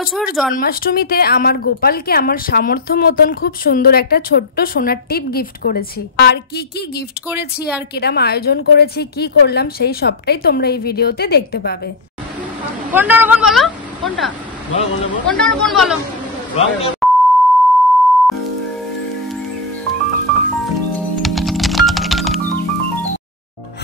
বছর জন্মাষ্টমীতে আমার গোপালকে আমার সামর্থ্য মতন খুব সুন্দর একটা ছোট্ট সোনার টিপ গিফট করেছি। আর কি কি গিফট করেছি আর কিরম আয়োজন করেছি, কি করলাম, সেই সবটাই তোমরা এই ভিডিওতে দেখতে পাবে। কোনটা রকম বলো, কোনটা কোনটা রকম বলো।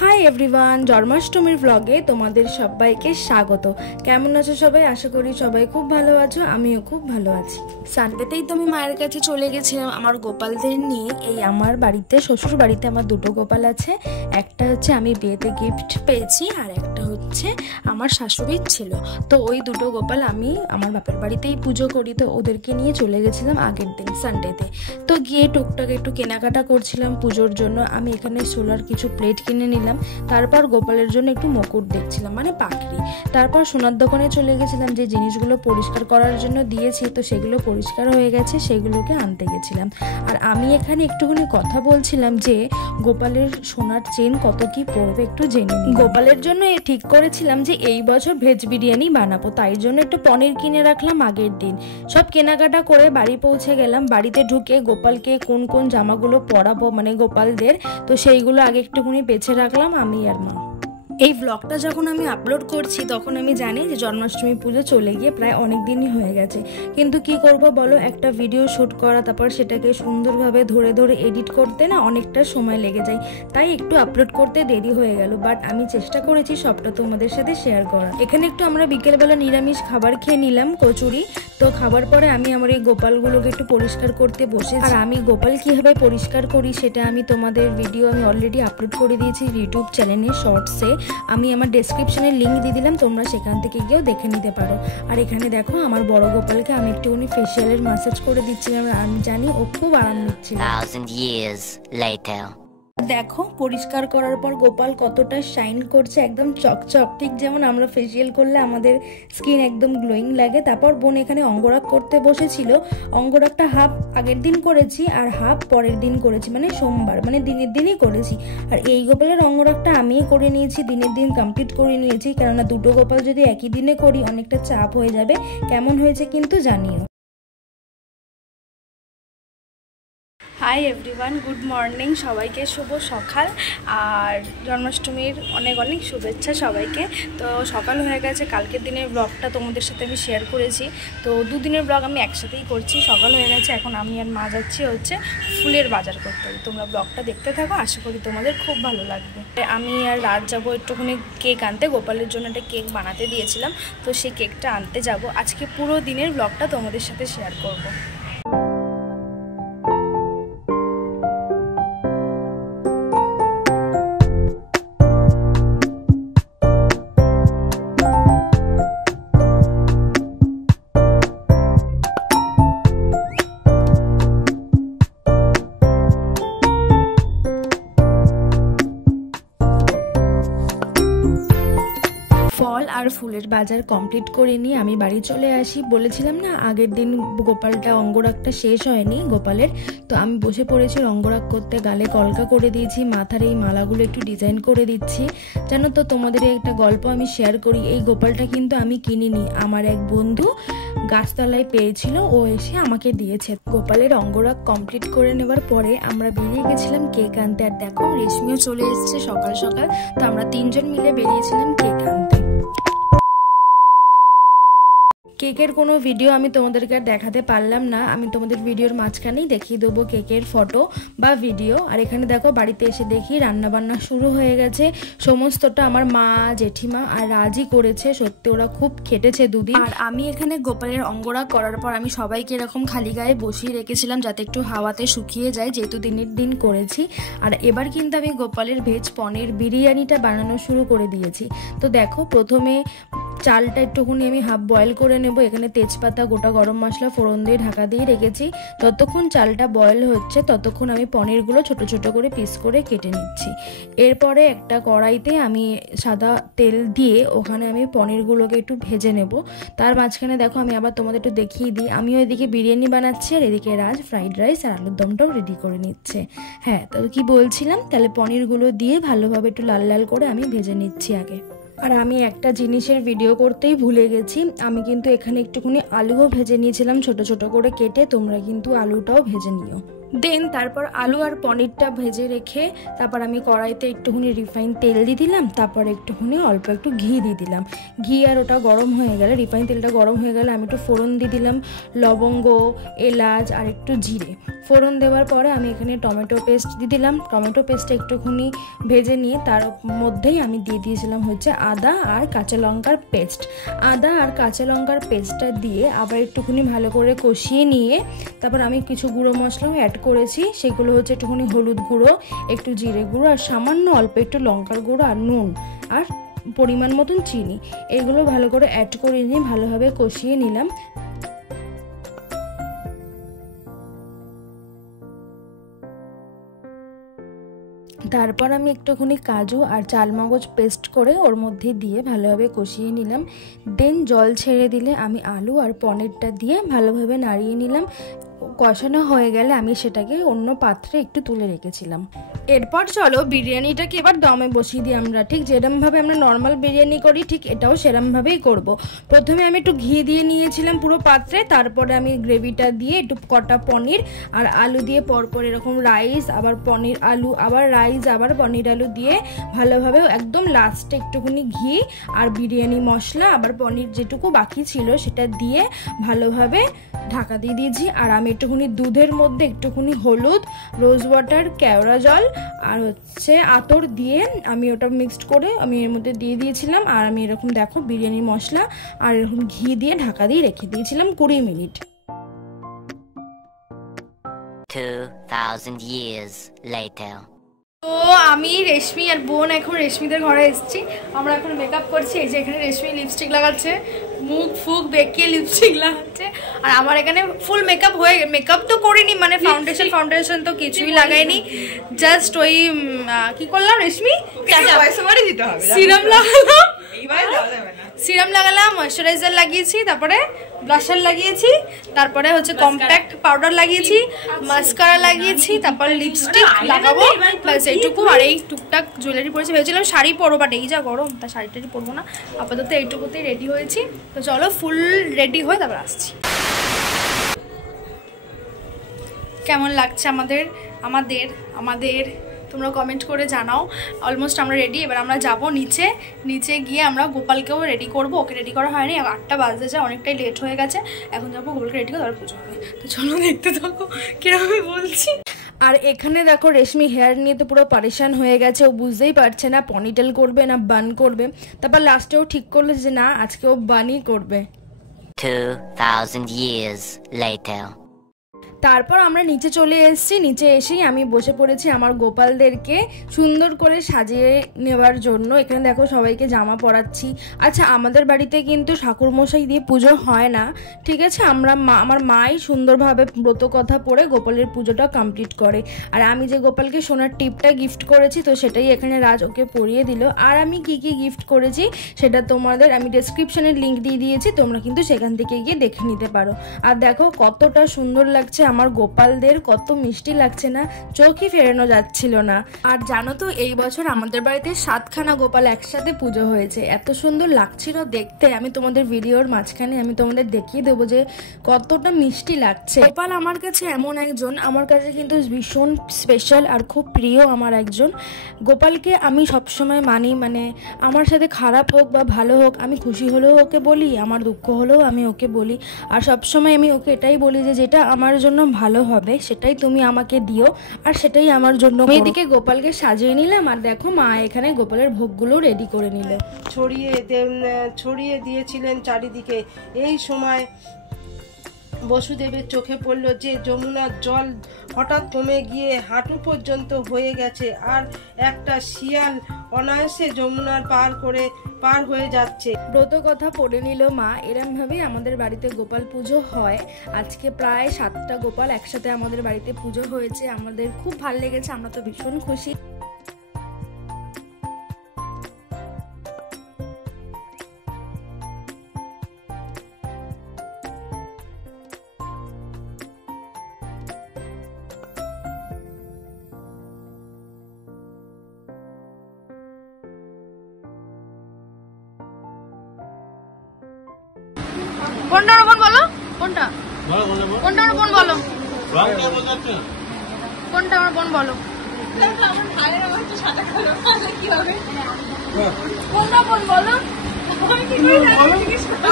হাই এভরিওয়ান, জন্মাষ্টমীর ব্লগে তোমাদের সবাইকে স্বাগত। কেমন আছো সবাই? আশা করি সবাই খুব ভালো আছো, আমিও খুব ভালো আছি। সানডেতেই তো আমি মায়ের কাছে চলে গেছিলাম আমার গোপালদের নিয়ে। এই আমার বাড়িতে, শ্বশুর বাড়িতে আমার দুটো গোপাল আছে। একটা হচ্ছে আমি বিয়েতে গিফট পেয়েছি, আর একটা হচ্ছে আমার শাশুড়ির ছিল। তো ওই দুটো গোপাল আমি আমার বাপের বাড়িতেই পুজো করি, তো ওদেরকে নিয়ে চলে গেছিলাম আগের দিন সানডেতে। তো গিয়ে টুকটাক একটু কেনাকাটা করছিলাম পুজোর জন্য। আমি এখানে সোলার কিছু প্লেট কিনে নিলাম, তারপর গোপালের জন্য একটু মুকুট দেখছিলাম, মানে পাখড়ি। তারপর সোনার দোকানে চলে গেছিলাম, যে জিনিসগুলো পরিষ্কার করার জন্য দিয়েছি তো সেগুলো পরিষ্কার হয়ে গেছে, সেগুলোকে আনতে গেছিলাম। আর আমি এখানে একটুখানি কথা বলছিলাম যে গোপালের সোনার চেন কত কি পড়বে একটু জেনে নিই। গোপালের জন্য ঠিক করেছিলাম যে এই বছর ভেজ বিরিয়ানি বানাবো, তাই জন্য একটু পনির কিনে রাখলাম আগের দিন। সব কেনাকাটা করে বাড়ি পৌঁছে গেলাম। বাড়িতে ঢুকে গোপালকে কোন কোন জামাগুলো পরাবো মানে গোপালদের, তো সেইগুলো আগে একটুখানি বেছে রাখলাম আমি আর মা। এই ব্লগটা যখন আমি আপলোড করছি তখন আমি জানি যে জন্মাষ্টমী পুজো চলে গিয়ে প্রায় অনেক দিনই হয়ে গেছে, কিন্তু কি করব বলো, একটা ভিডিও শ্যুট করা তারপর সেটাকে সুন্দরভাবে ধরে ধরে এডিট করতে না অনেকটা সময় লেগে যায়, তাই একটু আপলোড করতে দেরি হয়ে গেল। বাট আমি চেষ্টা করেছি সবটা তোমাদের সাথে শেয়ার করা। এখানে একটু আমরা বিকেলবেলা নিরামিষ খাবার খেয়ে নিলাম, কচুরি। তো খাবার পরে আমি আমার এই গোপালগুলোকে একটু পরিষ্কার করতে বসে। আর আমি গোপাল কিভাবে পরিষ্কার করি সেটা আমি তোমাদের ভিডিও আমি অলরেডি আপলোড করে দিয়েছি ইউটিউব চ্যানেলে শর্টসে। আমি আমার ডেসক্রিপশনে লিঙ্ক দিয়ে দিলাম, তোমরা সেখান থেকে গিয়েও দেখে নিতে পারো। আর এখানে দেখো আমার বড় গোপালকে আমি একটুখানি ফেসিয়ালের ম্যাসাজ করে দিচ্ছিলাম, আর আমি জানি ও খুব আরাম নিচ্ছিল। দেখো পরিষ্কার করার পর গোপাল কতটা শাইন করছে, একদম চকচক, ঠিক যেমন আমরা ফেসিয়াল করলে আমাদের স্কিন একদম গ্লোয়িং লাগে। তারপর বোন এখানে অঙ্গরাগ করতে বসেছিল। অঙ্গরাগটা হাফ আগের দিন করেছি আর হাফ পরের দিন করেছি, মানে সোমবার, মানে দিনের দিনই করেছি। আর এই গোপালের অঙ্গরাগটা আমিই করে নিয়েছি, দিনের দিন কমপ্লিট করে নিয়েছি, কেননা দুটো গোপাল যদি একই দিনে করি অনেকটা চাপ হয়ে যাবে। কেমন হয়েছে কিন্তু জানিও। হাই এভরিওয়ান, গুড মর্নিং সবাইকে, শুভ সকাল আর জন্মাষ্টমীর অনেক অনেক শুভেচ্ছা সবাইকে। তো সকাল হয়ে গেছে, কালকের দিনের ব্লগটা তোমাদের সাথে আমি শেয়ার করেছি, তো দুদিনের ব্লগ আমি একসাথেই করছি। সকাল হয়ে গেছে, এখন আমি আর মা যাচ্ছি হচ্ছে ফুলের বাজার করতে। তোমরা ব্লগটা দেখতে থাকো, আশা করি তোমাদের খুব ভালো লাগবে। আমি আর রাত যাবো একটুখানি কেক আনতে, গোপালের জন্য একটা কেক বানাতে দিয়েছিলাম, তো সেই কেকটা আনতে যাব। আজকে পুরো দিনের ব্লগটা তোমাদের সাথে শেয়ার করবো। ফল আর ফুলের বাজার কমপ্লিট করে নিয়ে আমি বাড়ি চলে আসি। বলেছিলাম না আগের দিন গোপালটা অঙ্গরাগটা শেষ হয়নি গোপালের, তো আমি বসে পড়েছি অঙ্গরাগ করতে। গালে কলকা করে দিয়েছি, মাথার এই মালাগুলো একটু ডিজাইন করে দিচ্ছি। জানো তো তোমাদের একটা গল্প আমি শেয়ার করি। এই গোপালটা কিন্তু আমি কিনিনি, আমার এক বন্ধু গাছতলায় পেয়েছিল, ও এসে আমাকে দিয়েছে। গোপালের অঙ্গরাগ কমপ্লিট করে নেবার পরে আমরা বেরিয়ে গেছিলাম কেক আনতে। আর দেখো রেশমিও চলে এসেছে সকাল সকাল, তো আমরা তিনজন মিলে বেরিয়েছিলাম কেক আনতে। কেকের কোনো ভিডিও আমি তোমাদেরকে আর দেখাতে পারলাম না, আমি তোমাদের ভিডিওর মাঝখানেই দেখিয়ে দেবো কেকের ফটো বা ভিডিও। আর এখানে দেখো বাড়িতে এসে দেখি রান্নাবান্না শুরু হয়ে গেছে। সমস্তটা আমার মা, জেঠিমা আর রাজি করেছে, সত্যি ওরা খুব খেটেছে দুদিন। আর আমি এখানে গোপালের অঙ্গরাগ করার পর আমি সবাইকে এরকম খালি গায়ে বসিয়ে রেখেছিলাম যাতে একটু হাওয়াতে শুকিয়ে যায়, যেহেতু দিনের দিন করেছি। আর এবার কিন্তু আমি গোপালের ভেজ পনির বিরিয়ানিটা বানানো শুরু করে দিয়েছি। তো দেখো প্রথমে চালটা একটুখানি আমি হাফ বয়েল করে নেব। এখানে তেজপাতা, গোটা গরম মশলা ফোড়ন দিয়ে ঢাকা দিয়ে রেখেছি। যতক্ষণ চালটা বয়েল হচ্ছে ততক্ষণ আমি পনিরগুলো ছোট ছোট করে পিস করে কেটে নিচ্ছি। এরপরে একটা কড়াইতে আমি সাদা তেল দিয়ে ওখানে আমি পনিরগুলোকে একটু ভেজে নেব। তার মাঝখানে দেখো আমি আবার তোমাদের একটু দেখিয়ে দিই, আমিও এদিকে বিরিয়ানি বানাচ্ছি আর এদিকে রাজ ফ্রাইড রাইস আর আলুর দমটাও রেডি করে নিচ্ছে। হ্যাঁ, তো কি বলছিলাম, তাহলে পনিরগুলো দিয়ে ভালোভাবে একটু লাল লাল করে আমি ভেজে নিচ্ছি আগে। আর আমি একটা জিনিসের ভিডিও করতেই ভুলে গেছি, আমি কিন্তু এখানে একটুখানি আলুও ভেজে নিয়েছিলাম ছোট ছোট করে কেটে, তোমরা কিন্তু আলুটাও ভেজে নিও। দেন তারপর আলু আর পনিরটা ভেজে রেখে তারপর আমি কড়াইতে একটুখানি রিফাইন তেল দিয়ে দিলাম, তারপর একটুখানি অল্প একটু ঘি দিয়ে দিলাম। ঘি আর ওটা গরম হয়ে গেলে, রিফাইন তেলটা গরম হয়ে গেলে আমি একটু ফোড়ন দিয়ে দিলাম, লবঙ্গ, এলাচ আর একটু জিরে। ফোড়ন দেওয়ার পরে আমি এখানে টমেটো পেস্ট দিয়ে দিলাম। টমেটো পেস্টটা একটুখানি ভেজে নিয়ে তার মধ্যেই আমি দিয়ে দিয়েছিলাম হচ্ছে আদা আর কাঁচা লঙ্কার পেস্ট। আদা আর কাঁচা লঙ্কার পেস্টটা দিয়ে আবার একটুখানি ভালো করে কষিয়ে নিয়ে তারপর আমি কিছু গুঁড়ো মশলাও অ্যাড করেছি, সেগুলো হচ্ছে একটুখানি হলুদ গুঁড়ো, একটু জিরে গুঁড়ো আর সামান্য অল্প একটু লঙ্কার গুঁড়ো আর নুন আর পরিমাণ মতন চিনি, এগুলো ভালো করে অ্যাড করে নিয়ে ভালোভাবে কষিয়ে নিলাম। তারপর আমি একটুখানি কাজু আর চালমগজ পেস্ট করে ওর মধ্যে দিয়ে ভালোভাবে কষিয়ে নিলাম। দেন জল ছেড়ে দিলে আমি আলু আর পনিরটা দিয়ে ভালোভাবে নাড়িয়ে নিলাম। কষানো হয়ে গেলে আমি সেটাকে অন্য পাত্রে একটু তুলে রেখেছিলাম। এরপর চলো বিরিয়ানিটাকে এবার দমে বসিয়ে দিই। আমরা ঠিক যেরমভাবে আমরা নর্মাল বিরিয়ানি করি ঠিক এটাও সেরমভাবেই করব। প্রথমে আমি একটু ঘি দিয়ে নিয়েছিলাম পুরো পাত্রে, তারপরে আমি গ্রেভিটা দিয়ে একটু কটা পনির আর আলু দিয়ে পরপর এরকম রাইস আবার পনির আলু আবার রাইস আবার পনির আলু দিয়ে ভালোভাবে একদম লাস্টে একটুখানি ঘি আর বিরিয়ানি মশলা আবার পনির যেটুকু বাকি ছিল সেটা দিয়ে ভালোভাবে ঢাকা দিয়ে দিয়েছি। আর আমি একটুখানি দুধের মধ্যে একটুখানি হলুদ, রোজ ওয়াটার, কেওড়া জল আর হচ্ছে আতর দিয়ে আমি ওটা মিক্সড করে আমি এর মধ্যে দিয়ে দিয়েছিলাম। আর আমি এরকম দেখো বিরিয়ানি মশলা আর এরকম ঘি দিয়ে ঢাকা দিয়ে রেখে দিয়েছিলাম 20 মিনিট। 2000 years later. তো আমি রেশমি আর বোন এখন রেশমিদের ঘরে এসেছি। আমরা এখন মেকআপ করছি। এই যে এখানে রেশমি লিপস্টিক লাগাচ্ছে, মুখ ফুক বেঁকিয়ে লিপস্টিক লাগাচ্ছে। আর আমার এখানে ফুল মেকআপ হয়ে মেকআপ তো করিনি, মানে ফাউন্ডেশন তো কিছুই লাগাইনি, জাস্ট ওই কি করলাম রেশমি সিরাম লাগালাম, ময়শ্চারাইজার লাগিয়েছি, তারপরে ব্লাশার লাগিয়েছি, তারপরে হচ্ছে কম্প্যাক্ট পাউডার লাগিয়েছি, মাস্কারা লাগিয়েছি, তারপর লিপস্টিক লাগাবো, ব্যাস এইটুকু। আর এই টুকটাক জুয়েলারি পরেছি, ভেবেছিলাম শাড়ি পরবো, বাট এই যা গরম তা শাড়ি টাড়ি পরবো না, আপাতত এইটুকুতেই রেডি হয়েছি। তো চলো ফুল রেডি হয়ে তারপর আসছি। কেমন লাগছে আমাদের আমাদের আমাদের তোমরা কমেন্ট করে জানাও। অলমোস্ট আমরা রেডি, এবার আমরা যাব নিচে গিয়ে আমরা গোপালকেও রেডি করব। ওকে রেডি করা হয়নি, 8টা বাজতে যায়, অনেকটাই লেট হয়ে গেছে। এখন যাবো গোপালকে রেডি করে তারপর পুজো হবে। তো চলো দেখতে থাকো কিরকম বলছি। আর এখানে দেখো রেশমি হেয়ার নিয়ে তো পুরো পারেশান হয়ে গেছে, ও বুঝতেই পারছে না পনিটেল করবে না বান করবে। তারপর লাস্টেও ঠিক করলো যে না আজকে ও বানই করবে। 2000 years later. তারপর আমরা নিচে চলে এসেছি। নিচে এসেই আমি বসে পড়েছি আমার গোপালদেরকে সুন্দর করে সাজিয়ে নেওয়ার জন্য। এখানে দেখো সবাইকে জামা পরাচ্ছি। আচ্ছা আমাদের বাড়িতে কিন্তু ঠাকুরমশাই দিয়ে পুজো হয় না, ঠিক আছে, আমার মাই সুন্দরভাবে ব্রত কথা পড়ে গোপালের পুজোটা কমপ্লিট করে। আর আমি যে গোপালকে সোনার টিপটা গিফট করেছি তো সেটাই এখানে রাজ ওকে পরিয়ে দিল। আর আমি কি কি গিফট করেছি সেটা তোমাদের আমি ডেসক্রিপশনে লিঙ্ক দিয়ে দিয়েছি, তোমরা কিন্তু সেখান থেকে গিয়ে দেখে নিতে পারো। আর দেখো কতটা সুন্দর লাগছে আমার গোপালদের, কত মিষ্টি লাগছে না, চোখই ফেরানো যাচ্ছিল না। আর জানো তো এই বছর আমাদের বাড়িতে 7খানা গোপাল একসাথে পুজো হয়েছে, এত সুন্দর লাগছিল দেখতে। আমি তোমাদের ভিডিওর মাঝখানে আমি তোমাদের দেখিয়ে দেবো যে কতটা মিষ্টি লাগছে। গোপাল আমার কাছে এমন একজন, আমার কাছে কিন্তু ভীষণ স্পেশাল আর খুব প্রিয় আমার একজন। গোপালকে আমি সবসময় মানি, মানে আমার সাথে খারাপ হোক বা ভালো হোক, আমি খুশি হলেও ওকে বলি, আমার দুঃখ হলেও আমি ওকে বলি। আর সবসময় আমি ওকে এটাই বলি যে যেটা আমার জন্য ভালো হবে সেটাই তুমি আমাকে দিও, আর সেটাই আমার জন্য। এদিকে গোপালকে সাজিয়ে নিলাম, আর দেখো মা এখানে গোপালের ভোগগুলো রেডি করে নিল, ছড়িয়ে দিয়েছিলেন চারিদিকে। এই সময় বসুদেবের চোখে পড়ল যে যমুনার জল হঠাৎ কমে গিয়ে হাঁটু পর্যন্ত হয়ে গেছে, আর একটা শিয়াল অনায়াসে যমুনার পার হয়ে যাচ্ছে। ব্রত কথা পড়ে নিল মা। এরম ভাবেই আমাদের বাড়িতে গোপাল পুজো হয়। আজকে প্রায় 7টা গোপাল একসাথে আমাদের বাড়িতে পুজো হয়েছে, আমাদের খুব ভালো লেগেছে, আমরা তো ভীষণ খুশি। কোনটা আমার বোন বলো, কোনটা কোনটা আমার বোন বলো, কোনটা আমার বোন বলো, কোনটা বোন বলো,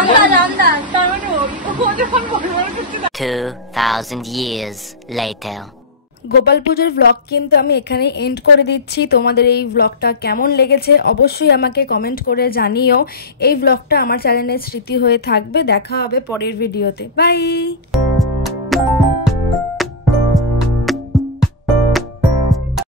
আন্দাজ আন্দাজ, তার মানে 2,000 years later. গোপাল পুজোর ব্লগ কিন্তু আমি এখানে এন্ড করে দিচ্ছি। তোমাদের এই ব্লগটা কেমন লেগেছে অবশ্যই আমাকে কমেন্ট করে জানিও। এই ব্লগটা আমার চ্যানেলের স্মৃতি হয়ে থাকবে। দেখা হবে পরের ভিডিওতে। বাই।